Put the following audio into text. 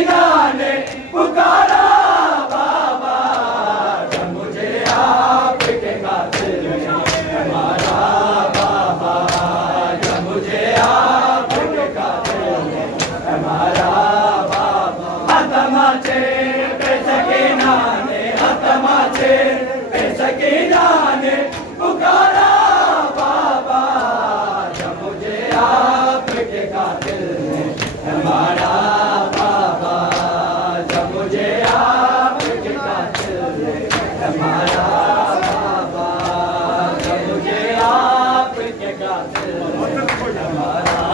सकीना ने पुकारा बाबा, जब मुझे आपके कातिल ने मारा बाबा, जब मुझे आपके कातिल ने मारा बाबा। हतमाचे पे सकीना ने, हतमाचे पे सकीना ने पुकारा बाबा, जब मुझे आपके कातिल ने मारा बाबा, जब मुझे आपके कातिल ने मारा बाबा, जब मुझे आपके कातिल ने मारा।